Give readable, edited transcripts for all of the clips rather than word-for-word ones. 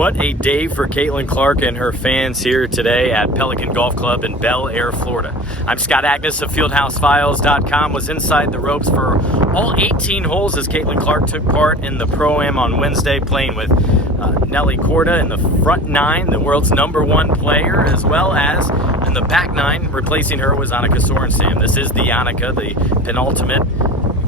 What a day for Caitlyn Clark and her fans here today at Pelican Golf Club in Belleair, Florida. I'm Scott Agness of FieldhouseFiles.com. Was inside the ropes for all 18 holes as Caitlyn Clark took part in the Pro-Am on Wednesday, playing with Nelly Korda in the front nine, the world's #1 player, as well as in the back nine, replacing her was Annika Sorenstam. This is the Annika, the penultimate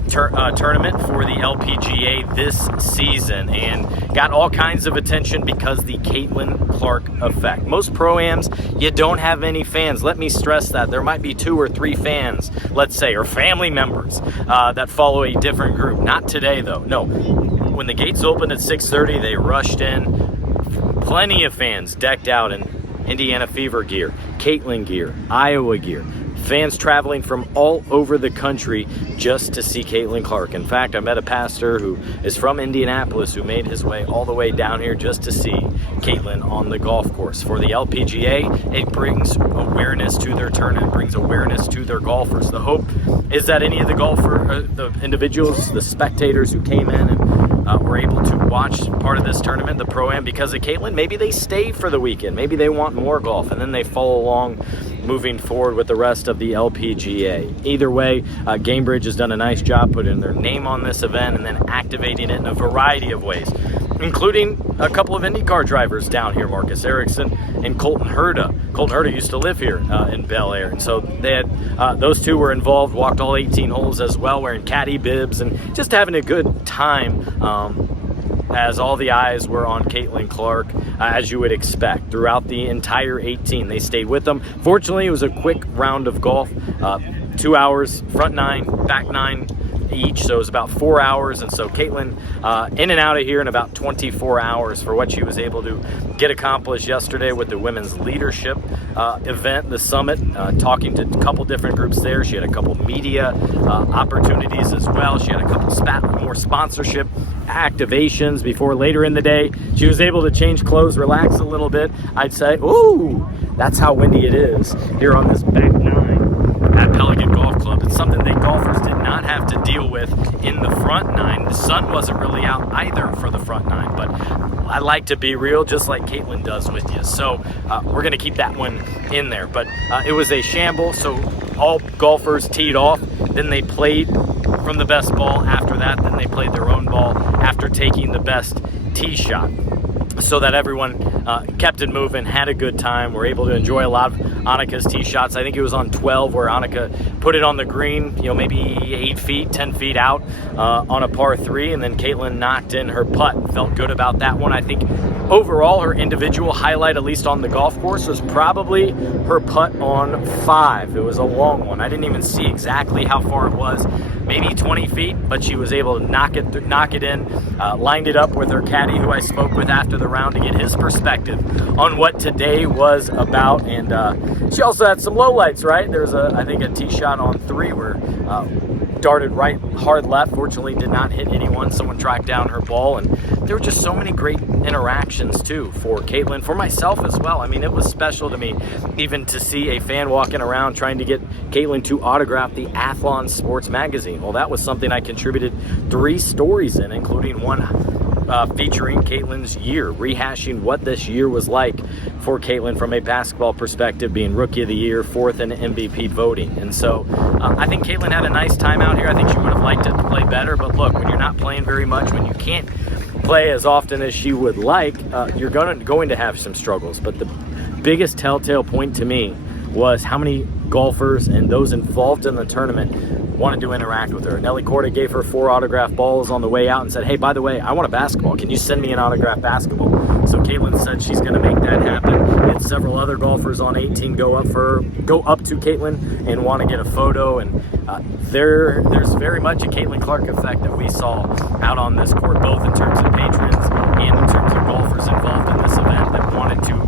tournament for the LPGA this season, and got all kinds of attention because the Caitlyn Clark effect. Most Pro-Ams, you don't have any fans. Let me stress that. There might be 2 or 3 fans, let's say, or family members that follow a different group. Not today, though. No. When the gates opened at 6:30, they rushed in. Plenty of fans decked out in Indiana Fever gear, Caitlyn gear, Iowa gear. Fans traveling from all over the country just to see Caitlyn Clark. In fact, I met a pastor who is from Indianapolis who made his way all the way down here just to see Caitlyn on the golf course. For the LPGA, it brings awareness to their tournament, brings awareness to their golfers. The hope is that any of the individuals, the spectators who came in and were able to watch part of this tournament, the Pro-Am, because of Caitlyn, maybe they stay for the weekend. Maybe they want more golf, and then they follow along moving forward with the rest of the LPGA. Either way, Gamebridge has done a nice job putting their name on this event and then activating it in a variety of ways, including a couple of IndyCar drivers down here, Marcus Ericsson and Caitlyn Clark. Caitlyn Clark used to live here in Belleair, and so they had those two were involved, walked all 18 holes as well, wearing caddy bibs and just having a good time. As all the eyes were on Caitlyn Clark, as you would expect, throughout the entire 18. They stayed with them. Fortunately, it was a quick round of golf, 2 hours, front 9, back 9 each, so it was about 4 hours, and so Caitlyn in and out of here in about 24 hours for what she was able to get accomplished yesterday with the women's leadership event, the summit, talking to a couple different groups there. She had a couple media opportunities as well. She had a couple more sponsorship activations before later in the day she was able to change clothes, relax a little bit. I'd say, ooh, that's how windy it is here on this back 9 at Pelican Golf Club. It's something that golfers did not have to deal with in the front 9. The sun wasn't really out either for the front 9, but I like to be real, just like Caitlyn does with you. So we're going to keep that one in there. But it was a shamble, so all golfers teed off. Then they played from the best ball after that. Then they played their own ball after taking the best tee shot, so that everyone kept it moving, had a good time. We're able to enjoy a lot of Annika's tee shots. I think it was on 12 where Annika put it on the green, maybe 8 feet, 10 feet out on a par 3, and then Caitlyn knocked in her putt. Felt good about that one. I think overall her individual highlight, at least on the golf course, was probably her putt on 5. It was a long one. I didn't even see exactly how far it was, maybe 20 feet, but she was able to knock it in, lined it up with her caddy who I spoke with after the round to get his perspective on what today was about. And she also had some lowlights, right? There was I think a tee shot on 3 where darted right hard left, fortunately did not hit anyone. Someone tracked down her ball, and there were just so many great interactions too for Caitlyn, for myself as well. I mean, it was special to me even to see a fan walking around trying to get Caitlyn to autograph the Athlon Sports magazine. Well, that was something I contributed 3 stories in, including one featuring Caitlyn's year, rehashing what this year was like for Caitlyn from a basketball perspective, being Rookie of the Year, 4th in MVP voting. And so I think Caitlyn had a nice time out here. I think she would have liked it to play better, but look, when you're not playing very much, when you can't play as often as she would like, you're going to have some struggles. But the biggest telltale point to me was how many golfers and those involved in the tournament wanted to interact with her. Nelly Korda gave her 4 autographed balls on the way out and said, hey, by the way, I want a basketball. Can you send me an autographed basketball? So Caitlyn said she's going to make that happen. And several other golfers on 18 go up to Caitlyn and want to get a photo. And there's very much a Caitlyn Clark effect that we saw out on this court, both in terms of patrons and in terms of golfers involved in this event that wanted to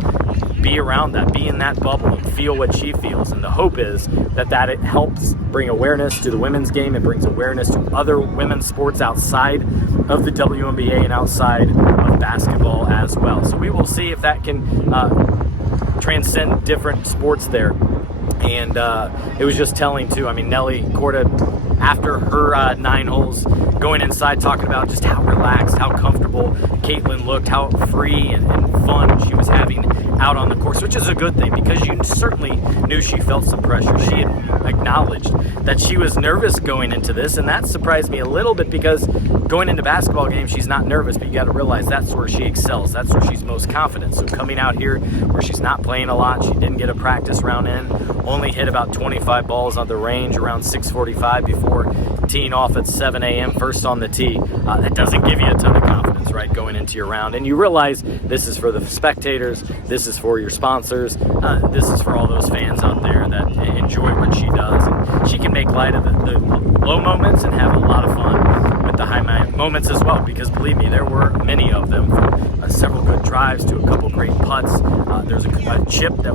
be around that, be in that bubble, and feel what she feels. And the hope is that it helps bring awareness to the women's game. It brings awareness to other women's sports outside of the WNBA and outside of basketball as well. So we will see if that can transcend different sports there. And it was just telling too. I mean, Nelly Korda, after her 9 holes, going inside talking about just how relaxed, how comfortable comfortable Caitlyn looked, how free and fun she was having out on the course, which is a good thing because you certainly knew she felt some pressure. She had acknowledged that she was nervous going into this, and that surprised me a little bit because going into basketball games, she's not nervous, but you got to realize that's where she excels. That's where she's most confident. So coming out here where she's not playing a lot, she didn't get a practice round in, only hit about 25 balls on the range around 6:45 before teeing off at 7 a.m. first on the tee. That doesn't give you a ton of confidence, right, going into your round. And you realize this is for the spectators, this is for your sponsors, this is for all those fans out there that enjoy what she does. And she can make light of the low moments and have a lot of fun with the high moments as well, because believe me, there were many of them, from several good drives to a couple great putts. There's a chip that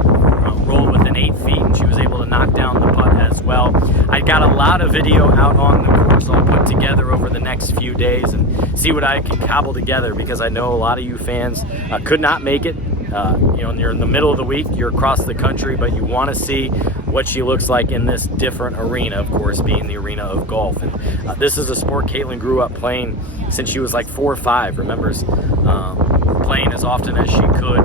rolled within 8 feet, and she was able to knock down the putt as well. I got a lot of video out on the course I'll put together over the next few days and see what I can cobble together, because I know a lot of you fans could not make it. You're in the middle of the week, you're across the country, but you want to see what she looks like in this different arena, of course, being the arena of golf. And this is a sport Caitlyn grew up playing since she was like 4 or 5, remembers playing as often as she could.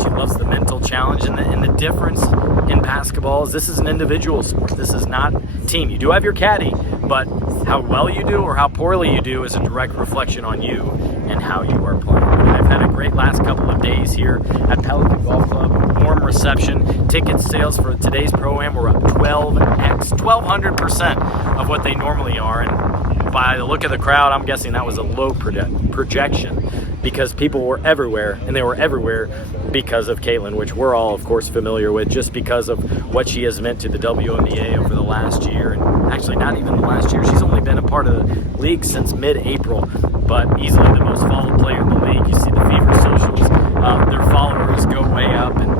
She loves the mental challenge, and the difference in basketball is this is an individual sport. This is not team. You do have your caddy, but how well you do or how poorly you do is a direct reflection on you and how you are playing. I've had a great last couple of days here at Pelican Golf Club. Warm reception. Ticket sales for today's Pro-Am were up 1,200% of what they normally are. And by the look of the crowd, I'm guessing that was a low projection, because people were everywhere, and they were everywhere because of Caitlyn, which we're all, of course, familiar with, just because of what she has meant to the WNBA over the last year. And actually, not even the last year. She's only been a part of the league since mid-April, but easily the most followed player in the league. You see the Fever socials, their followers go way up, and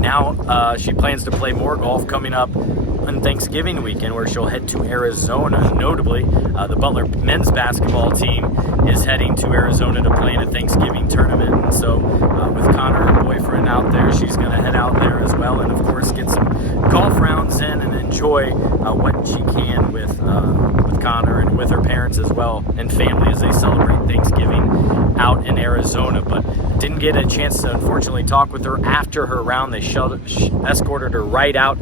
now she plans to play more golf coming up on Thanksgiving weekend, where she'll head to Arizona. Notably, the Butler men's basketball team is heading to Arizona to play in a Thanksgiving tournament. And so with Connor, her boyfriend, out there, she's going to head out there as well, and of course get some golf rounds in and enjoy what she can with Connor and with her parents as well, and family, as they celebrate Thanksgiving out in Arizona. But didn't get a chance to, unfortunately, talk with her after her round. They escorted her right out,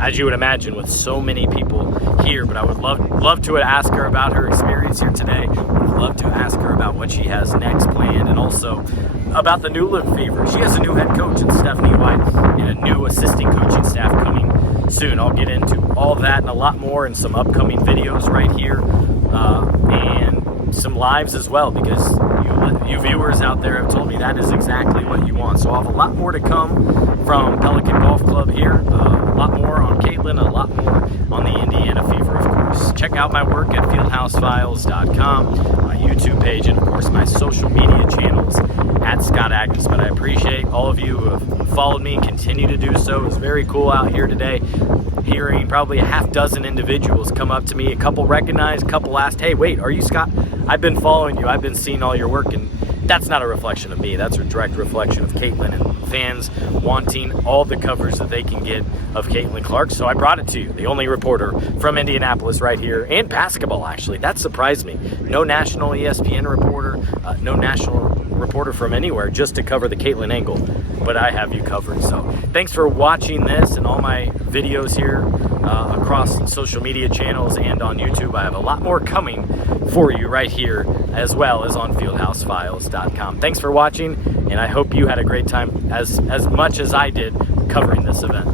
as you would imagine, with so many people here. But I would love to ask her about her experience here today. I'd love to ask her about what she has next planned, and also about the new look Fever. She has a new head coach in Stephanie White and a new assisting coaching staff coming soon. I'll get into all that and a lot more in some upcoming videos right here, and some lives as well, because you viewers out there have told me that is exactly what you want. So I'll have a lot more to come from Pelican Golf Club here, a lot more on Caitlyn, a lot more on the Indiana Fever, of course. Check out my work at fieldhousefiles.com, my YouTube page, and of course my social media channels at Scott Agness. But I appreciate all of you who have followed me and continue to do so. It's very cool out here today, hearing probably a half dozen individuals come up to me. A couple recognized, a couple asked, "Hey, wait, are you Scott? I've been following you. I've been seeing all your work." And that's not a reflection of me. That's a direct reflection of Caitlyn and fans wanting all the coverage that they can get of Caitlyn Clark. So I brought it to you, the only reporter from Indianapolis right here, and basketball, actually. That surprised me. No national ESPN reporter, no national reporter from anywhere, just to cover the Caitlyn angle. But I have you covered. So thanks for watching this and all my videos here across social media channels and on YouTube. I have a lot more coming for you right here, as well as on fieldhousefiles.com. Thanks for watching, and I hope you had a great time as much as I did covering this event.